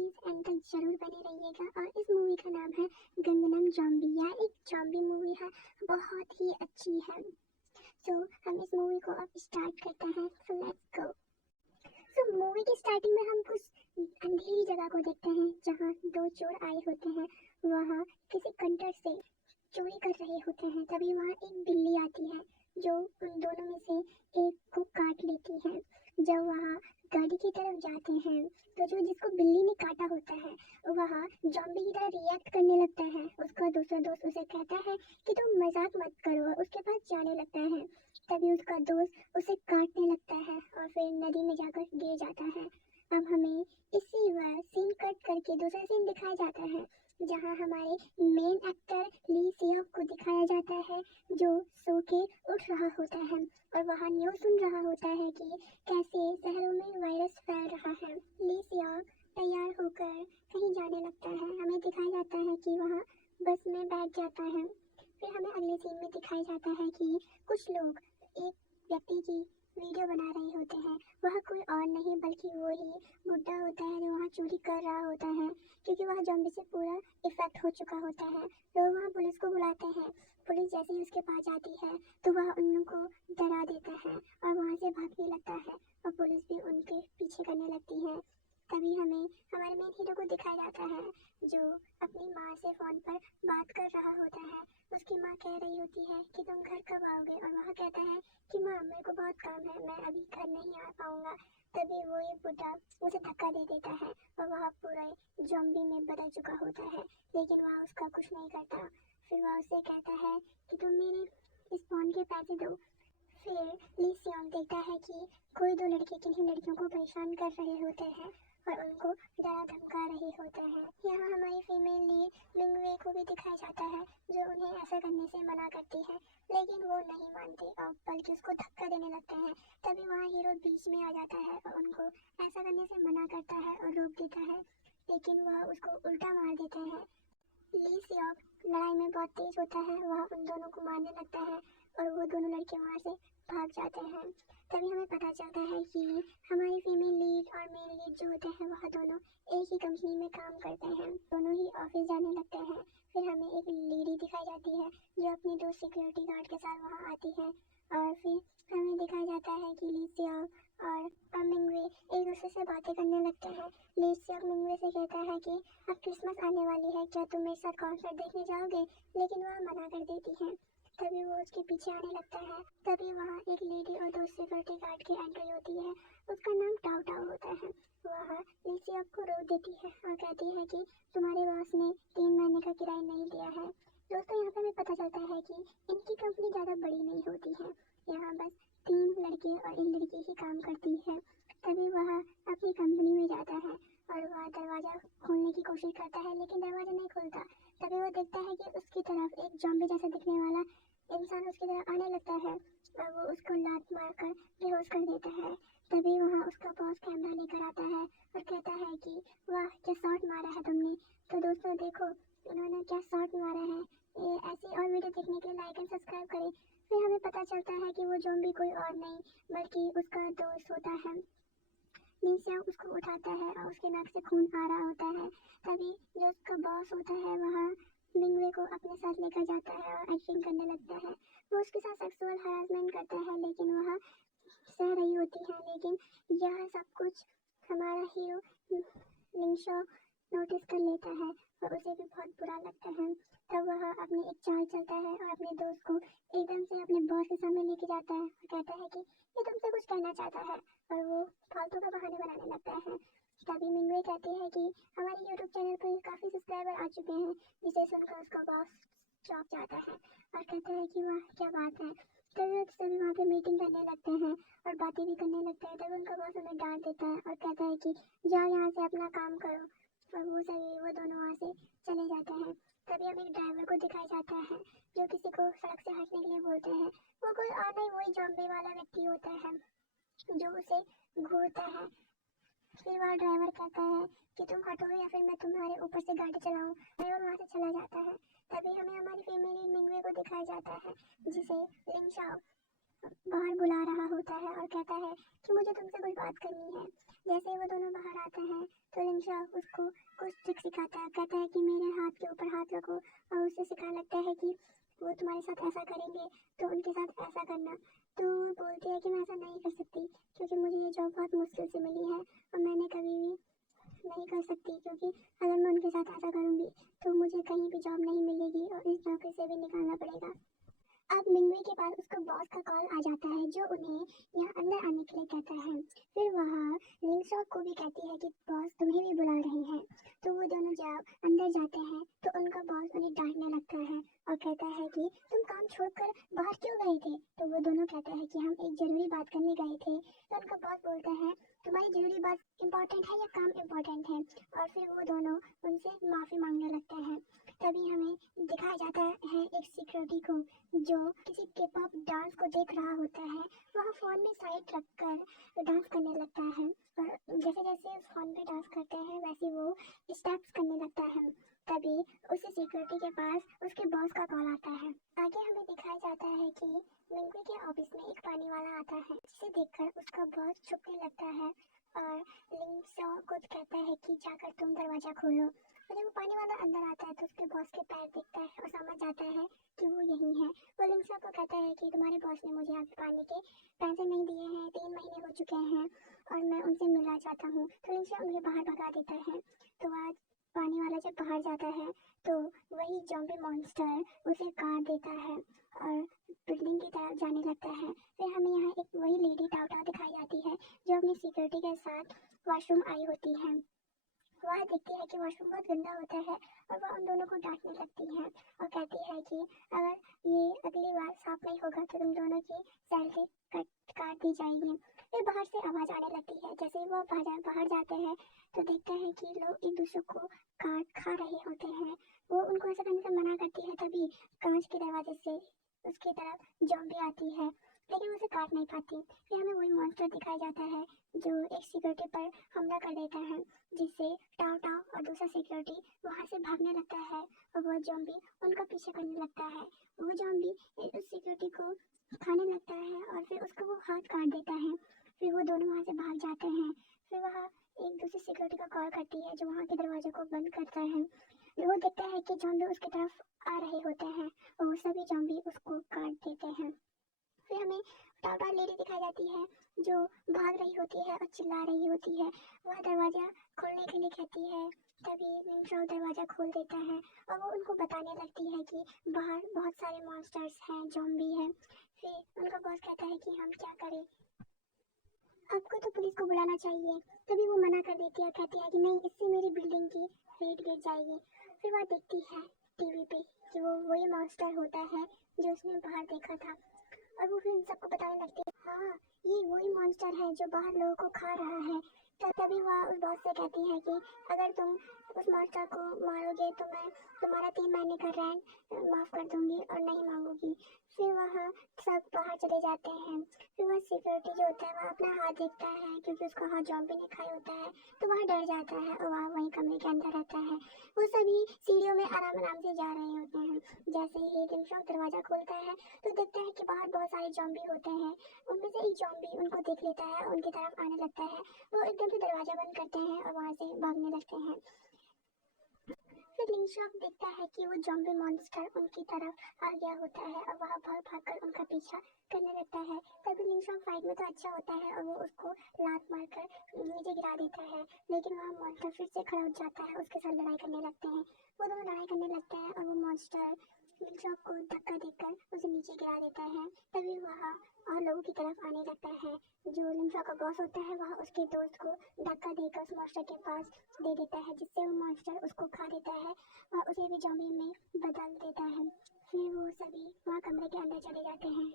Please and तक ज़रूर बने रहिएगा। और इस मूवी का नाम है गंगनम ज़ॉम्बी। यह एक ज़ॉम्बी मूवी है, बहुत ही अच्छी है। सो हम इस मूवी को अब स्टार्ट करते हैं। So let's go. So movie की स्टार्टिंग में हम कुछ अंधेरी जगह को देखते हैं जहाँ दो चोर आए होते हैं। वह किसी कंटर से चोरी कर रहे होते हैं। तभी वहाँ एक बिल्ली आती है जो उन दोनों में से एक को काट लेती है। जब वह गाड़ी की तरफ जाते हैं तो जो जिसको बिल्ली ने काटा होता है वह जॉम्बी की तरह रिएक्ट करने लगता है। उसका दूसरा दोस्त उसे कहता है कि तुम मजाक मत करो, और उसके पास जाने लगता है। तभी उसका दोस्त उसे काटने लगता है और फिर नदी में जाकर गिर जाता है। अब हमें इसी सीन कट करके दूसरा सीन दिखाया जाता है जहां हमारे मेन एक्टर ली सियोक को दिखाया जाता है जो सो के उठ रहा होता है और वह न्यूज़ सुन रहा होता है कि कैसे शहरों में वायरस फैल रहा है। ली सियोक तैयार होकर कहीं जाने लगता है। हमें दिखाया जाता है कि वह बस में बैठ जाता है। फिर हमें अगले सीन में दिखाया जाता है कि कुछ लोग एक व्यक्ति की वीडियो बना रहे होते हैं। वह कोई और नहीं बल्कि वही बुड्ढा होता है जो वहाँ चोरी कर रहा होता है, क्योंकि वह ज़ॉम्बी से पूरा इफेक्ट हो चुका होता है। लोग वहाँ पुलिस को बुलाते हैं। पुलिस जैसे ही उसके पास आती है तो वह उनको डरा देता है और वहाँ से भागने लगता है और पुलिस भी उनके पीछे करने लगती है। तभी हमें हमारे मेन हीरो को दिखाया जाता है जो अपनी माँ से फ़ोन पर बात कर रहा होता है। उसकी माँ कह रही होती है कि तुम घर कब आओगे, और वह कहता है कि माँ मेरे को बहुत काम है, मैं अभी घर नहीं आ पाऊँगा। तभी वो ये बुड्ढा उसे धक्का दे देता है और वह पूरा ज़ॉम्बी में बदल चुका होता है, लेकिन वह उसका कुछ नहीं करता। फिर वह उसे कहता है कि तुम मेरे इस फ़ोन के पैसे दो। फिर ली सियोंग देखता है कि कोई दो लड़के किन्हीं लड़कियों को परेशान कर रहे होते हैं और उनको डरा धमका रहे होते हैं। यहाँ हमारी फीमेल लीड मिंगवे को भी दिखाया जाता है जो उन्हें ऐसा करने से मना करती है, लेकिन वो नहीं मानते और बल्कि उसको धक्का देने लगते हैं। तभी वहाँ हीरो बीच में आ जाता है और उनको ऐसा करने से मना करता है और रोक देता है, लेकिन वह उसको उल्टा मार देता है। ली सियोंग लड़ाई में बहुत तेज होता है। वह उन दोनों को मारने लगता है और वो दोनों लड़के वहाँ से भाग जाते हैं। तभी हमें पता चलता है कि हमारी फीमेल लीड और मेल लीड जो होते हैं वह दोनों एक ही कंपनी में काम करते हैं। दोनों ही ऑफिस जाने लगते हैं। फिर हमें एक लेडी दिखाई जाती है जो अपने दो सिक्योरिटी गार्ड के साथ वहाँ आती है और फिर हमें दिखाया जाता है कि ली सियोंग और मिंगवे एक दूसरे से बातें करने लगते हैं। ली सियोंग मिंगवे से कहता है कि अब क्रिसमस आने वाली है, क्या तुम मेरे साथ कॉन्सर्ट देखने जाओगे, लेकिन वह मना कर देती है। तभी वो उसके पीछे आने लगता है। तभी वहाँ एक लेडी और दो सिक्योरिटी गार्ड की एंट्री होती है। उसका नाम टाउ टाउ होता है। वह ली सियोंग को रोक देती है और कहती है कि तुम्हारे बॉस ने 3 महीने का किराया नहीं दिया है। दोस्तों यहाँ पे हमें पता चलता है कि इनकी कंपनी ज़्यादा बड़ी नहीं होती है। यहाँ बस 3 लड़के और 1 लड़की ही काम करती है। तभी वह अपनी कंपनी में जाता है और वह दरवाज़ा खोलने की कोशिश करता है, लेकिन दरवाज़ा नहीं खुलता। तभी वो देखता है कि उसकी तरफ एक ज़ॉम्बी जैसा दिखने वाला इंसान उसकी तरफ आने लगता है और वो उसको लात मारकर बेहोश कर देता है। तभी वहाँ उसका बॉस कैमरा लेकर आता है और कहता है कि वाह क्या शॉट मारा है तुमने। तो दोस्तों देखो इन्होंने क्या शॉट मारा है। ये ऐसी और वीडियो देखने के लिए लाइक एंड सब्सक्राइब करें। फिर हमें पता चलता है कि वो ज़ॉम्बी कोई और नहीं बल्कि उसका दोस्त होता है। ली सियोंग उसको उठाता है और उसके नाक से खून आ रहा होता है। तभी जो उसका बॉस होता है वह मिंगवे को अपने साथ लेकर जाता है और एक्टिंग करने लगता है। वो उसके साथ सेक्सुअल हरासमेंट करता है, लेकिन वह सह रही होती है। लेकिन यह सब कुछ हमारा हीरो लिंशो नोटिस कर लेता है और उसे भी बहुत बुरा लगता है। तब वह अपनी एक चाल चलता है और अपने दोस्त को एकदम से अपने बॉस के सामने लेके जाता है और कहता है कि ये तुमसे कुछ कहना चाहता है, और वो फालतू का बहाने बनाने लगता है। तभी मिंगवे कहती है कि हमारे यूट्यूब चैनल पर काफ़ी सब्सक्राइबर आ चुके हैं, जिसे सुनकर उसका बॉस चौंक जाता है और कहता है कि वाह क्या बात है। तभी वो सभी वहाँ पे मीटिंग करने लगते हैं और बातें भी करने लगते हैं। तभी उनका बॉस उन्हें डांट देता है और कहता है कि जाओ यहाँ से अपना काम करो, और वो दोनों वहाँ से चले जाते हैं। तभी हमें एक ड्राइवर को दिखाया जाता है जो किसी को सड़क से हटने के लिए बोलते हैं। वो कोई और नहीं वही जॉम्बी वाला व्यक्ति होता है जो उसे घूरता है। फिर वह ड्राइवर कहता है कि तुम हटो या फिर मैं तुम्हारे ऊपर से गाड़ी चलाऊं। ड्राइवर वहाँ से चला जाता है। तभी हमें हमारी फीमेल मिंगवे को दिखाया जाता है जिसे लिंग शाओ बाहर बुला रहा होता है और कहता है कि मुझे तुमसे कुछ बात करनी है। जैसे ही वो दोनों बाहर आते हैं तो लिंशा उसको कुछ ट्रिक सिखाता है, कहता है कि मेरे हाथ के ऊपर हाथ रखो और उसे सिखाने लगता है कि वो तुम्हारे साथ ऐसा करेंगे तो उनके साथ ऐसा करना। तो वो बोलती है कि मैं ऐसा नहीं कर सकती क्योंकि मुझे ये जॉब बहुत मुश्किल से मिली है और मैंने कभी भी नहीं कर सकती, क्योंकि अगर मैं उनके साथ ऐसा करूँगी तो मुझे कहीं भी जॉब नहीं मिलेगी और इस नौकरी से भी निकालना पड़ेगा। अब मिंगवे के पास उसका बॉस का कॉल आ जाता है जो उन्हें यहाँ अंदर आने के लिए कहता है। फिर वह लिंगशॉक को भी कहती है कि बॉस तुम्हें भी बुला रहे हैं। तो वो दोनों जब अंदर जाते हैं तो उनका बॉस उन्हें डांटने लगता है और कहता है कि तुम काम छोड़कर बाहर क्यों गए थे। तो वो दोनों कहते हैं कि हम एक जरूरी बात करने गए थे। तो उनका बॉस बोलता है तुम्हारी जरूरी बात इम्पोर्टेंट है या काम इम्पोर्टेंट है। और फिर वो दोनों उनसे माफ़ी मांगने लगते हैं। तभी हमें दिखाया जाता है एक सिक्योरिटी को जो किसी के पॉप डांस को देख रहा होता है। वह फोन में साइड रखकर डांस करने लगता है और जैसे जैसे फोन पे डांस करते हैं वैसे वो स्टेप्स करने लगता है। तभी उसी सिक्योरिटी के पास उसके बॉस का कॉल आता है। आगे हमें दिखाया जाता है कि मिंगवी के ऑफिस में एक पानी वाला आता है जिसे देखकर उसका बॉस छुपने लगता है और लिंगसॉ को कहता है कि जाकर तुम दरवाजा खोलो। और जब वो पानी वाला अंदर आता है तो उसके बॉस के पैर दिखता है और समझ जाता है कि वो यही है। वो लिंगसॉ को कहता है कि तुम्हारे बॉस ने मुझे अभी पानी के पैसे नहीं दिए हैं, 3 महीने हो चुके हैं और मैं उनसे मिलना चाहता हूँ। तो लिंगसॉ उन्हें बाहर भगा देता है। तो आज पानी वाला जब बाहर जाता है तो वही ज़ॉम्बी मॉन्स्टर उसे काट देता है और बिल्डिंग की तरफ जाने लगता है। फिर हमें यहाँ एक वही लेडी टाउटा दिखाई जाती है जो अपनी सिक्योरिटी के साथ वॉशरूम आई होती है। वह देखती है कि वॉशरूम बहुत गंदा होता है और वह उन दोनों को डांटने लगती है और कहती है कि अगर ये अगली बार साफ नहीं होगा तो तुम दोनों की सैलरी काट दी जाएगी। फिर बाहर से आवाज़ आने लगती है। जैसे ही वो बाहर जाते हैं तो देखते हैं कि लोग एक दूसरे को काट खा रहे होते हैं। वो उनको ऐसा करने से मना करती है। तभी कांच के दरवाजे से उसकी तरफ ज़ॉम्बी आती है लेकिन उसे काट नहीं पाती। फिर हमें वही मॉन्स्टर दिखाया जाता है जो एक सिक्योरिटी पर हमला कर देता है जिससे टाव टाव और दूसरा सिक्योरिटी वहाँ से भागने लगता है और वो ज़ॉम्बी उनका पीछे करने लगता है। वो ज़ॉम्बी उस सिक्योरिटी को खाने लगता है और फिर उसका वो हाथ काट देता है। फिर वो दोनों वहाँ से भाग जाते हैं। फिर वह एक दूसरी सिक्योरिटी को कॉल करती है जो वहाँ के दरवाजे को बंद करता है। वो देखता है कि ज़ॉम्बी उसकी तरफ आ रहे होते हैं और वो सभी ज़ॉम्बी उसको काट देते हैं। फिर हमें टाटा लेडी दिखाई जाती है जो भाग रही होती है और चिल्ला रही होती है। वह दरवाज़ा खोलने के लिए कहती है। तभी लिंशॉ दरवाज़ा खोल देता है और वो उनको बताने लगती है कि बाहर बहुत सारे मॉन्स्टर्स हैं, ज़ॉम्बी हैं। फिर उनका बॉस कहता है कि हम क्या करें, आपको तो पुलिस को बुलाना चाहिए। तभी वो मना कर देती है, कहती है कि नहीं, इससे मेरी बिल्डिंग की रेट गिर जाएगी। फिर वह देखती है टीवी पे कि वो वही मॉन्स्टर होता है जो उसने बाहर देखा था और वो फिर इन सबको बताने लगती है, हाँ ये वही मॉन्स्टर है जो बाहर लोगों को खा रहा है। तभी वह उस बॉस से कहती है कि अगर तुम उस मॉन्स्टर को मारोगे तो मैं तुम्हारा 3 महीने का रेंट माफ़ कर दूंगी और नहीं मांगूंगी। फिर वह सब बाहर चले जाते हैं। फिर वह सिक्योरिटी जो होता है वह अपना हाथ देखता है क्योंकि उसका हाथ ज़ॉम्बी ने खाया होता है। तो वह डर जाता है और वह वहीं कमरे के अंदर रहता है। वो सभी सीढ़ियों में आराम आराम से जा रहे होते हैं। जैसे ही लिंशॉ दरवाज़ा खोलता है तो देखता है कि बाहर बहुत सारे ज़ॉम्बी होते हैं। उनमें से एक ज़ॉम्बी उनको देख लेता है और उनकी तरफ आने लगता है। वो एकदम से दरवाज़ा बंद करते हैं और वहाँ से भागने लगते हैं। फिर लिंशॉक देखता है कि वो ज़ॉम्बी मॉन्स्टर उनकी तरफ आ गया होता है और वह भाग भाग कर उनका पीछा करने लगता है। तभी लिंशॉक फाइट में तो अच्छा होता है और वो उसको लात मारकर नीचे गिरा देता है, लेकिन वह मॉन्स्टर फिर से खड़ा हो जाता है, उसके साथ लड़ाई करने लगते हैं। वो दोनों लड़ाई करने लगते हैं और वो मॉन्स्टर लिंशॉक को धक्का देकर उसे नीचे गिरा देता है। तभी वह और लोगों की तरफ आने लगता है। जो लिंशॉक का बॉस होता है वह उसके दोस्त को धक्का देकर उस मॉन्स्टर के पास दे देता है जिससे वो मॉन्स्टर उसको खा देता है और उसे भी ज़ॉम्बी में बदल देता है। फिर वो सभी वहाँ कमरे के अंदर चले जाते हैं।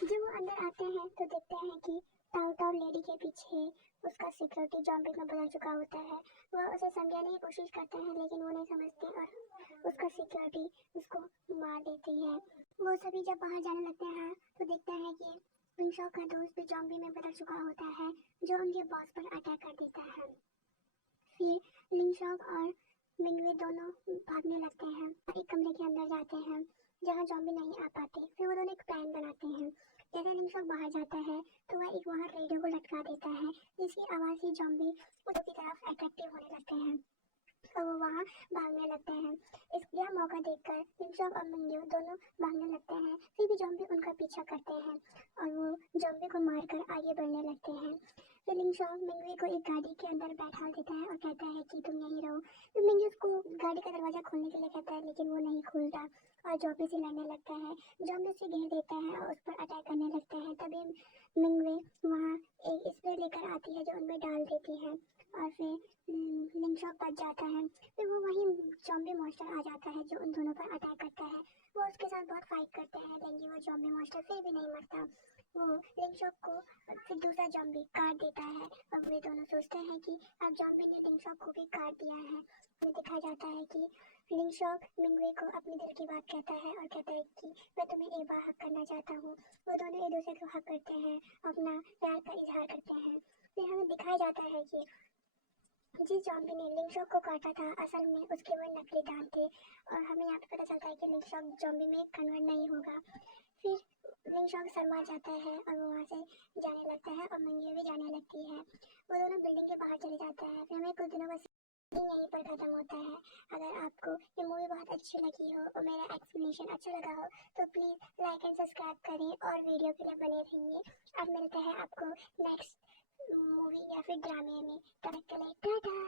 जब वो अंदर आते हैं तो देखते हैं कि टाउ टाउ लेडी के पीछे उसका सिक्योरिटी ज़ॉम्बी में बदल चुका होता है। वह उसे समझाने की कोशिश करते हैं लेकिन वो नहीं समझते और उसका सिक्योरिटी उसको मार देती है। वो सभी जब बाहर जाने लगते हैं तो देखते हैं कि लिंशॉक का दोस्त भी ज़ॉम्बी में बदल चुका होता है जो उनके बॉस पर अटैक कर देता है। फिर लिंशॉक और मिंगवे दोनों भागने लगते हैं, एक कमरे के अंदर जाते हैं जहाँ ज़ॉम्बी नहीं आ पाते। फिर वो दोनों एक प्लान बनाते हैं। जैसे लिंगशॉक बाहर जाता है तो वह एक वहाँ रेडियो को लटका देता है, जिसकी आवाज़ से ज़ॉम्बी उसकी तरफ अट्रैक्टिव होने लगते हैं और वो वहाँ भागने लगते हैं। यह मौका देखकर लिंगशॉक और मिंग्यू दोनों भागने लगते हैं, फिर भी ज़ॉम्बी उनका पीछा करते हैं और वो ज़ॉम्बी को मारकर आगे बढ़ने लगते हैं। फिर लिंगशॉक मिंग्यू को एक गाड़ी के अंदर बैठा देता है और कहता है कि तुम यहीं रहो। फिर मिंग्यू उसको गाड़ी का दरवाज़ा खोलने के लिए कहता है, लेकिन वो नहीं खोलता और ज़ॉम्बी से लड़ने लगता है। ज़ॉम्बी उसे घेर देता है और उस पर अटैक करने लगते हैं। तभी मिंग्यू वहाँ एक स्प्रे लेकर आती है जो उनमें डाल देती है और फिर लिंगशॉक बच जाता है। फिर वो वहीं ज़ॉम्बी मॉन्स्टर आ जाता है जो उन दोनों पर अटैक करता है। वो उसके साथ बहुत फाइट करते हैं, लेकिन वो ज़ॉम्बी मॉन्स्टर फिर भी नहीं मरता। वो लिंगशॉक को फिर दूसरा ज़ॉम्बी काट देता है और वे दोनों सोचते हैं कि अब ज़ॉम्बी ने लिंगशॉक को भी काट दिया है। हमें दिखाया जाता है कि लिंगशॉक मिंग्वे को अपने दिल की बात कहता है और कहता है कि मैं तुम्हें एक बार हक करना चाहता हूँ। वो दोनों एक दूसरे को हक करते हैं, अपना प्यार का इजहार करते हैं। फिर हमें दिखाया जाता है कि जिस ज़ॉम्बी ने लिंगशॉक को काटा था असल में उसके वो नकली दांत थे और हमें यहाँ पे पता चलता है कि लिंगशॉक ज़ॉम्बी में कन्वर्ट नहीं होगा। फिर लिंगशॉक शर्मा जाता है और वो वहाँ से जाने लगता है और मिंग्यू भी जाने लगती है। वो दोनों बिल्डिंग के बाहर चले जाते हैं। फिर हमें कुछ दिनों बाद यहीं पर ख़त्म होता है। अगर आपको ये मूवी बहुत अच्छी लगी हो और मेरा एक्सप्लेनेशन अच्छा लगा हो तो प्लीज़ लाइक एंड सब्सक्राइब करें और वीडियो के लिए बने रहिए। अब मिलते हैं आपको नेक्स्ट मूवी या फिर ड्रामे में। तब तक के लिए टाटा।